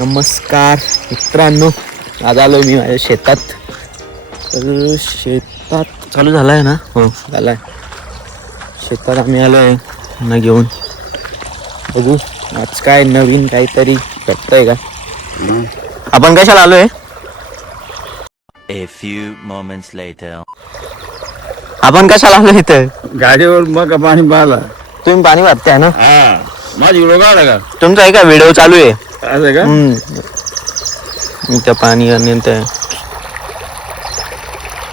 नमस्कार मित्रांनो, आज आलो मी माझ्या शेतात. तर शेतात चालू झाला आहे ना? हो झाला आहे. शेतात आम्ही आलो आहे ना घेऊन. बघू आज काय नवीन काहीतरी भेटतंय का. आपण कशाला आलोय? A few moments later. आपण कशाला आलो इथं? गाडीवर मग पाणी पाहिला. तुम्ही पाणी भरताय ना? हा माझी व्हिडिओ काढा का? तुमचा आहे का व्हिडिओ चालू आहे? असं का? इथं पाणी आणि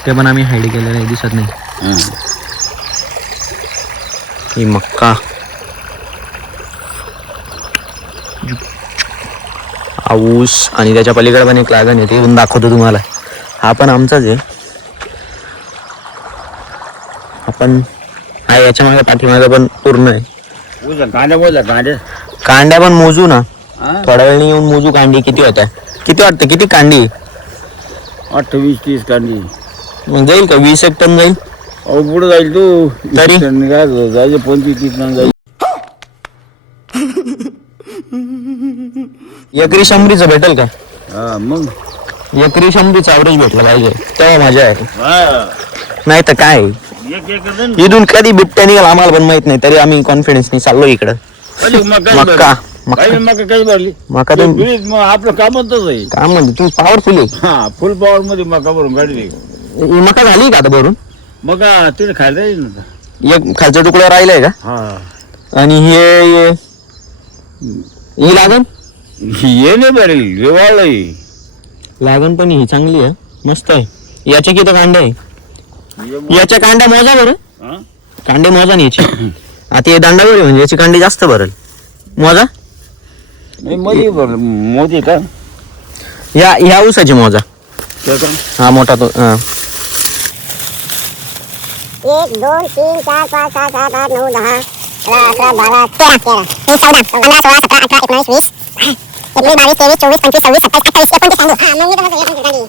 ते पण आम्ही हाईड केलेलं आहे, दिसत नाही. ही मक्का, ऊस आणि त्याच्या पलीकडे पण एक लागण आहे, ते पण दाखवतो तुम्हाला. हा पण आमचाच आहे. आपण हा याच्या मागे पाठीमागे पण पूर्ण आहे. कांद्या बोलला कांड्या पण मोजू ना, हा? थोड्या वेळाने येऊन मोजू कांडी किती होत्या. किती वाटतं किती कांडी? 28-30 कांदी. मग जाईल का 20 एक टन जाईल? अहो पुढे जाईल तू तरी? काय जायचं 25-30 टन जाईल. एकरी 100चं भेटेल का? हा मग एकरी 100चं ॲव्हरेज भेटलं पाहिजे, तेव्हा मजा आहे. हा. नाही तर काय एक जण. इथून कधी बिबट्या निघाल आम्हाला पण माहित नाही, तरी आम्ही कॉन्फिडन्सनी चाललो इकडं. मक्का काही भरली मका तुम्ही मग आपलं कामच आहे. काय म्हणते तुम्ही पॉवरफुल आहे. हा फुल पॉवर मध्ये मका भरून गाडी ही मका झाली का आता भरून? मग तिने खायला येईल ना. एक खालचा तुकडा राहिलाय का? हा आणि हे ही लागण ये नाही भरेल वेवाळ लागण पण ही चांगली आहे, मस्त आहे. याच्या किती कांड्या आहे? याच्या कांड्या मोजा बरं, कांडे मोजा नाही याची. आता हे दांडावर म्हणजे याची कांडी जास्त भरेल. मोजा मध्ये मोदी का ह्या ऊसाची मोजा. हा मोठा तो. 1 2 3 4 5 6 7 8 9 10 11 12 13 14 15 16 17 18 19 20 21 22 23 24 25 26 27 28 29 हा मग मी तर म्हणतो 29 गाडी.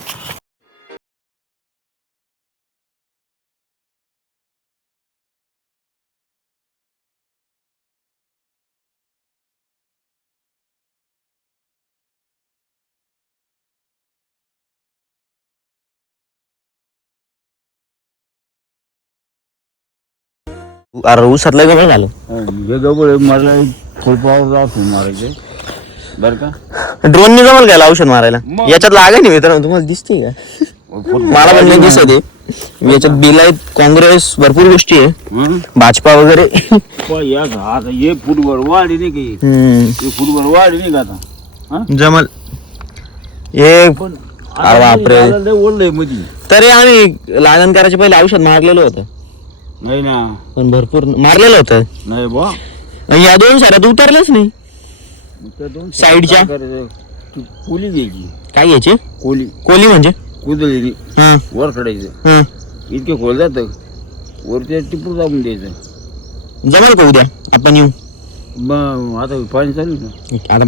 अरे ऊसातलं गबळ झालं. हे गबळ मला फुल पॉवर जातो मारायचे बर का. ड्रोनने जमल काय औषध मारायला? मग. याच्यात लागेल नाही मित्रांनो, तुम्हाला दिसते का? मला पण नाही दिसत आहे. याच्यात बिलायत, काँग्रेस भरपूर गोष्टी आहे, भाजपा वगैरे. आता हे फुटबॉल वाढी नाही की फुटबॉल वाढी नाही का आता जमल हे. अरे बापरे, ओढलंय मध्ये. तरी आम्ही लागण करायच्या पहिले औषध मारलेलं होतं. नाही ना पण भरपूर मारलेलं होतं. नाही बा आणि या 2 साऱ्यात उतरलंच नाही. साईडच्या? कोली घ्यायची. काय घ्यायचे? कोली कोली म्हणजे? कुदलेली हा वर काढायचं. हा. इतके खोल जात वरती टिपूर जाऊन द्यायचं. जमल का उद्या आपण येऊ? मग आता पाणी चालू ना. आता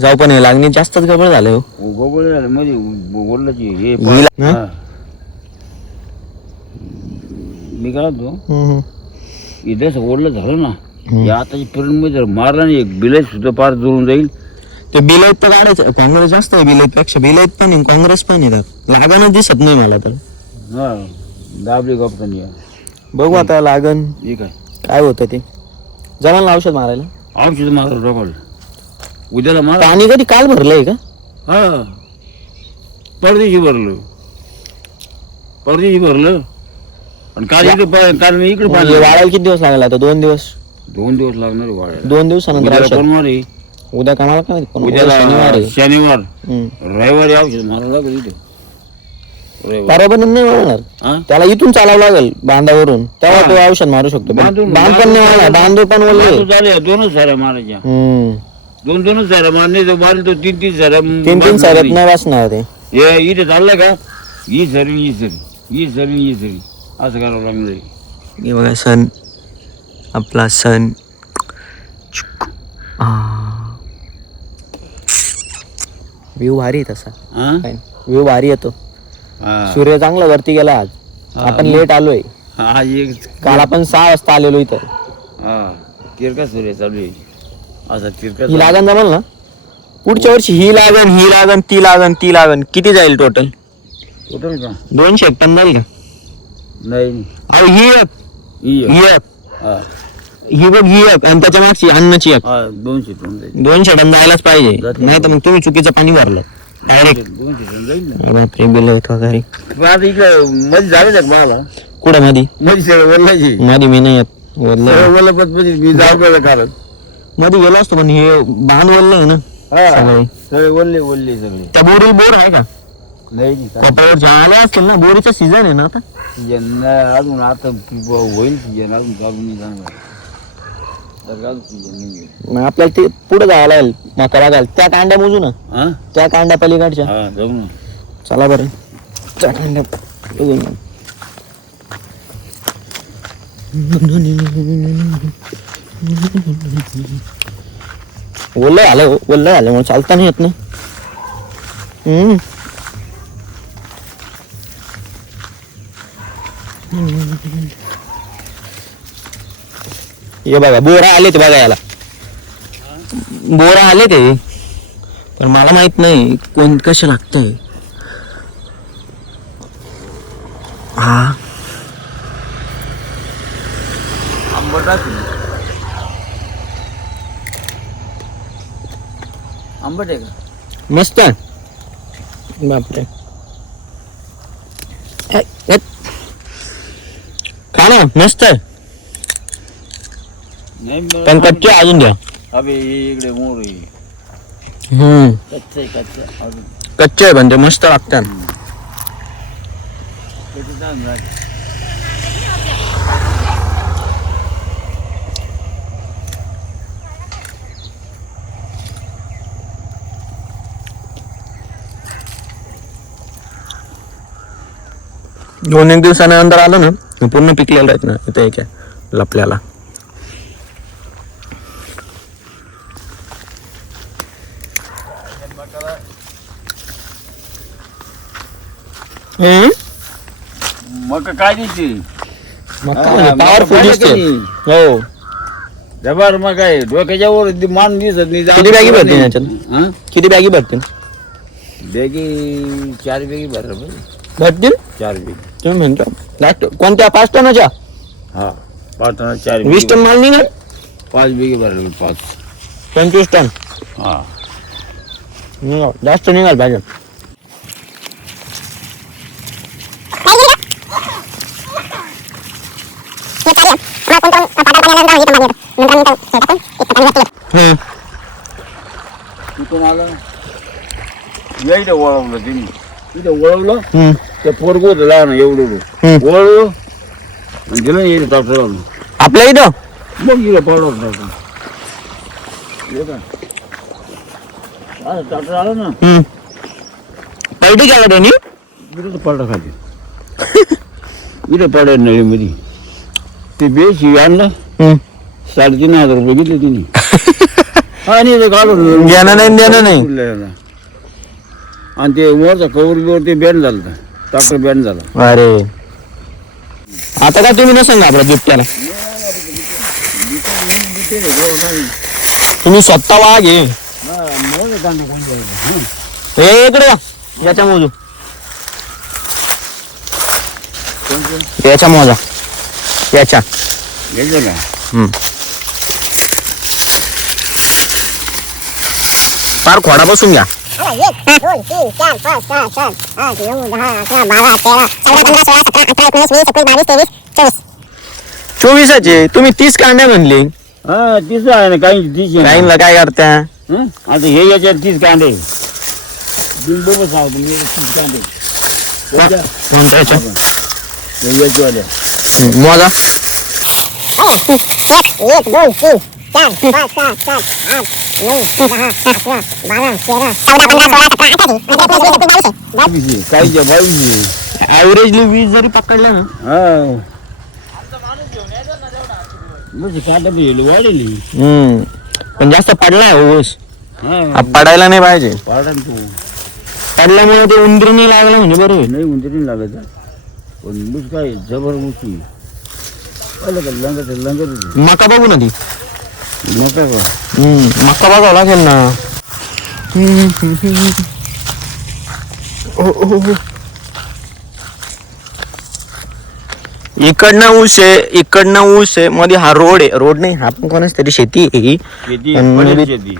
जाऊ, पण लागणी जास्तच गबळ झालं हो. गोबळ झालं मध्ये ओढलाची हे हा? हा. मी काय म्हणतो इथं ओढलं झालं ना हे आताच्या पिरियड मध्ये जर मारला नाही एक बिलाय सुद्धा पार जुळून जाईल. ते बिलायत तर काढायचं, काँग्रेस जास्त आहे बिलायत पेक्षा. बिलायत पण आहे, काँग्रेस पण येतात. लागणच दिसत नाही मला तर. हा दाबली गप्पानी बघू आता लागण ठीक आहे. काय होतं ते. जमाल ना औषध मारायला? औषध मारा डोकल उद्याला मारा. पाणी कधी काल भरलंय का? हा परदेशी भरलं आणि काल इकडे कारण इकडे पाणी वाढायला किती दिवस लागला आता? 2 दिवस. 2 दिवस लागणार वाढायला. 2 दिवसानंतर उद्याला औषध. सोमवार आहे. उद्या कामाला काय माहिती, पण उद्या उद्याला शनिवार आहे. शनिवार हम्म. रविवारी औषध मारावं लागेल इथे रविवार. परवापर्यंत नाही मारणार हा? त्याला, इथून चालावं लागेल बांधावरून, तेव्हा तो औषध मारू शकतो. बांध पण नाही मारणार, बांधू पण बांधू बोलले. झाले 2च साऱ्या मारायच्या. 2 साऱ्या मारणे तर मारले तो 3 साऱ्या 3 साऱ्यात नाही वाचणार ते. हे इथे चाललं का ही सरी असं करावं लागणार. हे बघा सण, आपला सण. व्ह्यू भारी आहे तसा. व्ह्यू भारी येतो. सूर्य चांगला वरती गेला आज. आपण लेट आलोय. काल आपण 6 वाजता आलेलो इथं. तिरका सूर्य चालू आहे. असा तिरका ही लागण जमल ना? पुढच्या वर्षी ही लागन ती लागन किती जाईल टोटल? टोटल का 200 टन जाईल का? नाही अहो ही एक हा ही बघ ही एक आणि त्याच्या मागची अन्नाची एक 200 टन जाईल. 200 टन जायलाच पाहिजे, जाते. नाही तर मग तुम्ही चुकीचं पाणी भरलं डायरेक्ट. 200 टन जाईल ना. बापरे बिल वगैरे. पण आता इकडं मध्ये झालं का मला कुठं मध्ये मध्ये सगळं वल्लायची मध्ये मी नाही येत वल्ल सगळं वल्लपत मध्ये मी जाऊ कारण मध्ये गेलो असतो पण हे बांध वल्ल आहे ना सगळे. सगळे वल्ले सगळे. त्या बोरील बोर आहे का? नाही कपाळवर आले असतील ना, बोरीचा सीझन आहे ना आता. सीजन अजून आता होईल सीजन अजून चालू नाही जाणार. सीजन नाही मग आपल्याला ते पुढे जायला लागेल मका बघायला. त्या कांड्या मोजू ना, हा त्या कांड्या पलीकडच्या. हा जाऊ ना. चला बरं त्या कांड्या बघू ना. ओलं आल्यामुळे चालता नाही येत ना. हे बघा बोरा आले ते बघा, याला बोरा आले ते, पण मला माहित नाही कोण कसे लागतंय. हा आंबट आहे का? मस्त आहे. बापरे खा ना, मस्त आहे. नाही पण कच्चे अजून द्या. अबे इकडे मोर आहे. कच्चे अजून कच्चे आहे पण ते मस्त लागतात. त्याचं छान राहते. दोन एक दिवसानंतर आलं ना पूर्ण पिकलेलं आहेत ना इथे एक लपल्याला. मग काय दिसते पॉवरफुल दिसते. हो जबर मग काय डोक्याच्या वर मान दिसत नाही. किती बॅगी भरतील याच्यात? किती बॅगी भरतील? बॅगी 4 बॅगी भरलं भरतील 4 बॅगी. तुम्ही म्हणता लास्ट कोणत्या 5 टनाच्या? हा 5 टन 4 20 टन माल निघाल. 5 बॅगी भरलं 5. 25 टन हा निघाल, जास्त निघाल पाहिजे. तिथून आलं या इथे वळवलं तिने. इथे वळवलं त्या पोरग होत लहान एवढं वळवलं आणि गेलं येईल ट्रॅक्टर घालून. आपल्या इथं मग गेलं पडलं ट्रॅक्टर आलं ना पलटी केला त्यांनी. इथं पडलं खाली. इथं पडायला नळीमध्ये ते बेशी आणलं 3,500 रुपये घेतले तिने. आणि ते घालून देणं नाही देणं नाही. आणि ते वरचा कवर बिवर ते बॅन झालं ट्रॅक्टर बॅन झाला. अरे आता का तुम्ही नसाल ना आपल्या बिबट्याला? तुम्ही स्वतः वाघ आहे. हे इकडे याच्या मोजू, याच्या मोजा याच्या. घेतलं का? फार खोडा बसून घ्या. 1 2 3 4 5 6 7 8 9 10 11 12 13 14 15 16 17 18 19 20 21 22 23 24. 24चे तुम्ही 30 कांड्या म्हणले. हा 30 आहे ना. काही 30 काहींना काय करता? आता हे याच्यात 30 कांदे बिंदू सांगतो मी. 30 कांदे कोणत्या याच्या? याच्यावाल्या मोजा. 1 2 3 4 5 6 7 8 9 10 11 12 13 14 15 16 17 18 19 20 काहीच्या 22. ऍव्हरेजली 20 जरी पकडलं ना. हा म्हणजे कांदा बी वाढेल. पण जास्त पडलाय ऊस. हा पडायला नाही पाहिजे. पाडा ना तू. पडल्यामुळे ते उंदीर नाही लागला म्हणजे बरोबर. नाही उंदीर नाही लागत. पण ऊस काय जबर ऊस पाहिलं का? लंगत मका बघू ना ती. नका का? मका बघावं लागेल ना. इकडनं ऊस आहे मध्ये हा रोड आहे. रोड नाही, हा पण कोणाच तरी शेती आहे ही. शेती आणि पडील maybe शेती.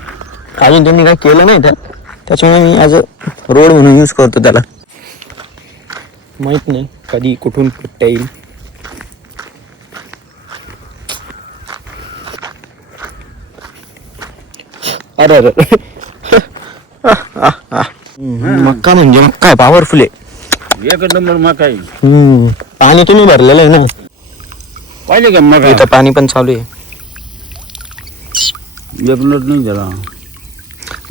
अजून त्यांनी काय केलं नाही त्याच्यामुळे मी आज रोड म्हणून यूज करतो त्याला. माहित नाही कधी कुठून फुटता येईल. अरे अरे मक्का म्हणजे मक्का आहे, पॉवरफुल आहे. एक नंबर मका आहे. पाणी तुम्ही भरलेलं आहे ना पाहिले का मका? इथं पाणी पण चालू आहे. एक नट नाही झाला.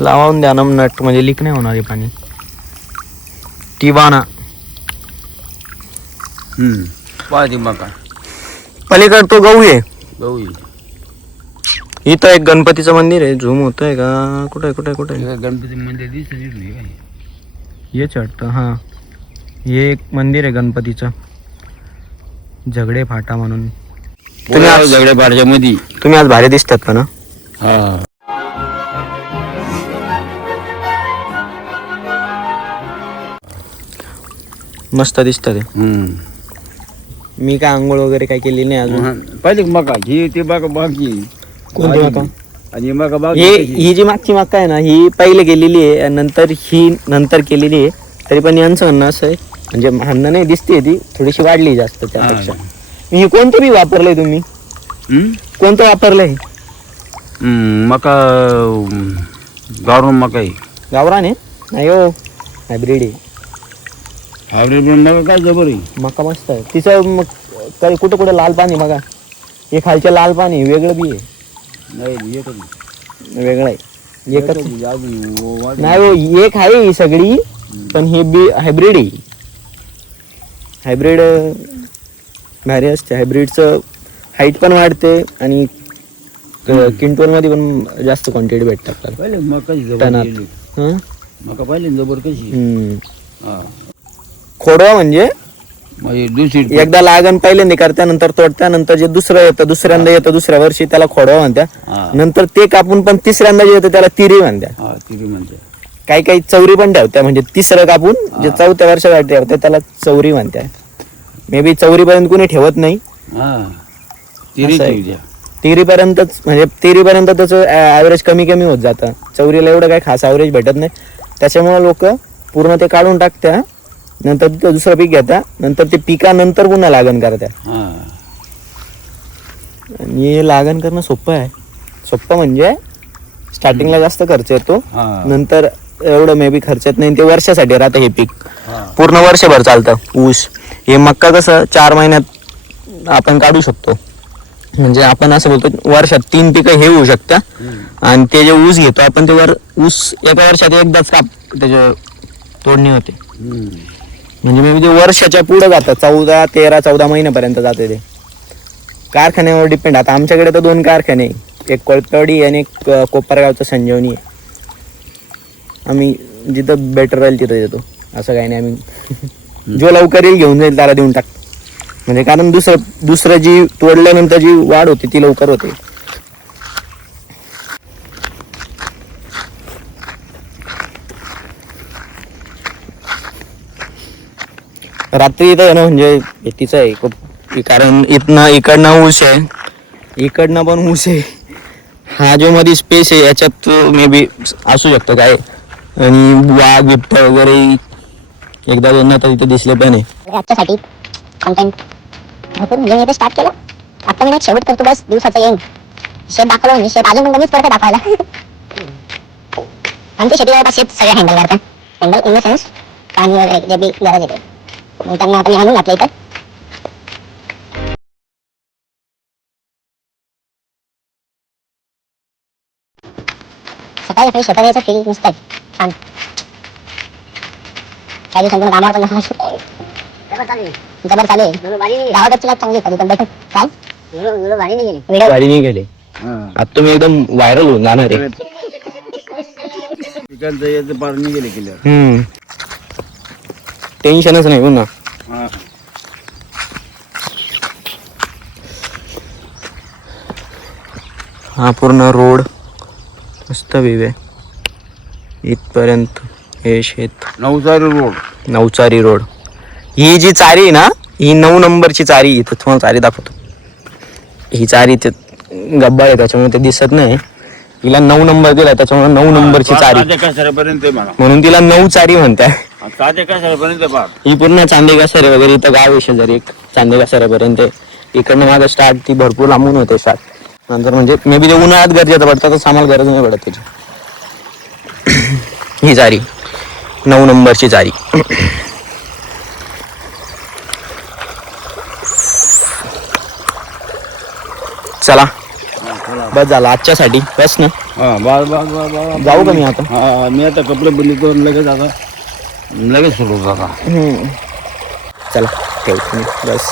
लावून द्या ना नट, म्हणजे लीक नाही होणार आहे पाणी. टिवाना पाहिजे मका. पलीकडे तो गहू आहे. गहू इथं एक गणपतीचं मंदिर आहे. झूम होत आहे का? कुठे गणपती मंदिर दिसत नाही काय? हेच वाटतं. हा हे एक मंदिर आहे गणपतीचं, झगडे फाटा म्हणून. तुम्ही आज झगड्या बारच्या मध्ये तुम्ही आज भारी दिसतात का ना? हा. मस्त दिसतात ते. मी काय आंघोळ वगैरे काय केली नाही अजून. पाहिजे का मका? ही ते मका बाकी. कोणती मका? आणि मका बाकी. ही जी मागची मका आहे ना, ही पहिले केलेली आहे आणि नंतर ही नंतर केलेली आहे. तरी पण यांचं म्हणणं असं आहे, म्हणजे म्हणणं नाही, दिसते ती थोडीशी वाढली जास्त त्यापेक्षा. ही कोणतं बी वापरलंय तुम्ही? कोणतं वापरलंय? मका गावरान मका आहे. गावरान आहे? नाही हो, हायब्रिड आहे. हायब्रिड मका काय जबर आहे. मका मस्त आहे. तिचं मग काही कुठं लाल पाणी बघा, हे खालचे लाल पाणी वेगळं बी आहे. नाही एकच वेगळं आहे. एकच अजून नाही हो, एक आहे ही सगळी, पण हे बी हायब्रिड आहे. हायब्रिड भारी असते. हायब्रिडचं हाईट पण वाढते आणि क्विंटल मध्ये पण जास्त क्वांटिटी भेटते आपल्याला. पहिले मका टनात. मका पाहिले जबर कशी. खोडवा म्हणजे दुसरी एकदा लागण पहिल्यांदा करत्या, नंतर तोडत्या, नंतर जे दुसरं येतं दुसऱ्यांदा येतं दुसऱ्या वर्षी त्याला खोडवा म्हणत्या. नंतर ते कापून पण तिसऱ्यांदा जे येतं त्याला तिरी म्हणत्या. तिरी म्हणते. काही काही चौरी पण ठेवत्या, म्हणजे तिसरं कापून जे चौथ्या वर्षासाठी ठेवते त्याला चौरी म्हणत्या. मे बी चौरीपर्यंत कोणी ठेवत नाही. तिरीपर्यंतच, म्हणजे तिरीपर्यंत त्याचं ॲव्हरेज कमी होत जातं. चौरीला एवढं काही खास ॲव्हरेज भेटत नाही. त्याच्यामुळे लोक पूर्ण ते काढून टाकत्या, नंतर तिथं दुसरं पीक घेत्या, नंतर ते पिकानंतर पुन्हा लागण करत्या. आणि हे लागण करणं सोपं आहे. सोपं म्हणजे स्टार्टिंगला जास्त खर्च येतो, नंतर एवढं मे बी खर्च येत नाही. ते वर्षासाठी राहतं हे पीक, पूर्ण वर्षभर चालतं. ऊस हे मक्का कसं 4 महिन्यात आपण काढू शकतो. म्हणजे आपण असं बोलतो वर्षात 3 पिकं हे होऊ शकतात. आणि ते जे ऊस घेतो आपण, ते ऊस एका वर्षात एकदाच त्याचे तोडणी होते. म्हणजे मी ते वर्षाच्या पुढे जातं, 14 महिन्यापर्यंत जाते ते. कारखान्यावर डिपेंड. आता आमच्याकडे तर 2 कारखाने, एक कोळपेवाडी आणि एक कोपरगावचं संजीवनी आहे. आम्ही जिथं बेटर राहील तिथं देतो, असं काही नाही. आम्ही जो लवकर येईल घेऊन जाईल त्याला देऊन टाकतो. म्हणजे कारण दुसरं जी तोडल्यानंतर जी वाढ होते ती लवकर होते. रात्री इथं ना, म्हणजे तिचं आहे कारण इकडनं ऊस आहे, इकडनं पण ऊस आहे. हा जो मध्ये स्पेस आहे याच्यात मे बी असू शकतो काय. आणि वाघ बिबट्या वगैरे एकदा दोनदा तर इथे दिसले पण आहे. आजच्यासाठी कॉन्टेंट भरपूर म्हणजे मी स्टार्ट केलं. आता मी शेवट करतो बस, दिवसाचं येईन शेत दाखवलं म्हणजे शेत अजून पण मीच करते दाखवायला. आमच्या शेतीला शेत सगळं हँडल करतात. हँडल इन द सेन्स पाणी वगैरे जे बी गरज येते त्यांना आपण आणून घातलं इथं. सकाळी शेतात यायचं फील नुसतं छान. काही दिवसांपूर्ण कामावर पण जबर चालू आहे. गावाकडची लाईफ चांगली कधी पण बैठक काय गाडी नाही गेले. आता तुम्ही एकदम व्हायरल होऊन जाणार आहे. पिकांचं याचं पार निघेले केलं. टेन्शनच नाही पुन्हा. हा पूर्ण रोड मस्त व्ह्यू आहे. इथपर्यंत हे शेत. नवसारी रोड. नवचारी रोड. ही जी चारी आहे ना, ही 9 नंबरची चारी. इथं तुम्हाला चारी दाखवतो. ही चारी ते गब्बा आहे त्याच्यामुळे ते दिसत नाही. हिला 9 नंबर दिला त्याच्यामुळे 9 नंबरची चारी, म्हणून तिला 9 चारी म्हणतात. ही पूर्ण चांदेगा सरे वगैरे इथं गाव आहे शेजारी एक चांदेगा सऱ्यापर्यंत. इकडनं माझं स्टार्ट ती भरपूर लांबून होते स्टार्ट. नंतर म्हणजे मे बी ते उन्हाळ्यात गरजेचं पडतं, तर आम्हाला गरज नाही पडत त्याची. ही चारी 9 नंबरची चारी. चला बस झालं आजच्यासाठी. बस ना. जाऊ का मी आता? मी आता कपडे बदलतो लगेच सुरू होता. चला ठेवतो मी बस.